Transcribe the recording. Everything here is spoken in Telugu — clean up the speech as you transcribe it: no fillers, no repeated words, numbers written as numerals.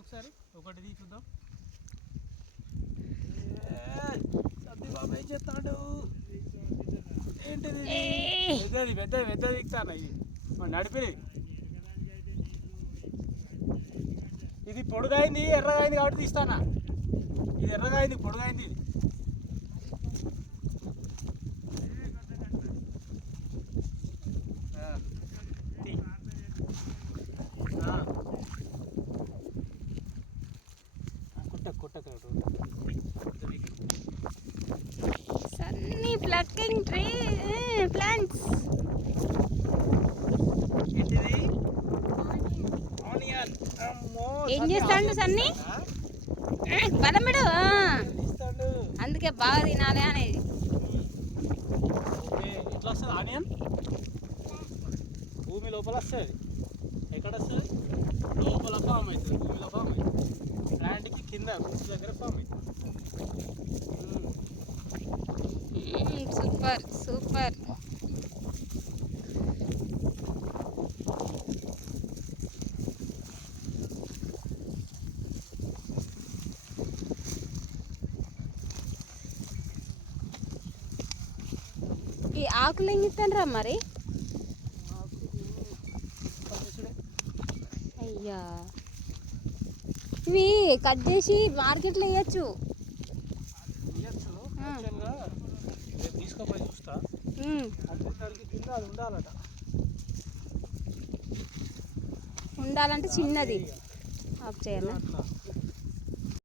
ఒకసారి ఒకటి తీ చూద్దాం. బాబు ఏం చేస్తాడు? ఏంటిది? పెద్దది పెద్దది పెద్దది దిగుతాను. ఇది నడిపిది. ఇది పొడుగైంది, ఎర్రగైంది కాబట్టి తీస్తానా. ఇది ఎర్రగైంది, పొడుగైంది. ఇది సన్నీ ప్లక్కింగ్ ట్రీ ప్లాంట్స్. ఏంటిది? ఆనియన్. ఏం చేస్తాడు సన్నీ? పదమిడు. అందుకే బాగా తినాలి అనేది. ఎట్లా వస్తుంది ఆనియన్? భూమి లోపల వస్తుంది. ఎక్కడ వస్తుంది? లోపల ఫామ్ అవుతుంది, భూమిలో ఫామ్ అవుతుంది. ప్లాంట్కి కింద రూట్స్ దగ్గర ఫామ్ అవుతుంది. Super super. ఈ ఆకులు ఏం చెప్తాను మరి? అయ్యా, ఇవి కట్ చేసి మార్కెట్లో వేయచ్చు. తీసుకోపోయి చూస్తా. దానికి కింద అది ఉండాలట. ఉండాలంటే చిన్నది ఆఫ్ చేయాలి.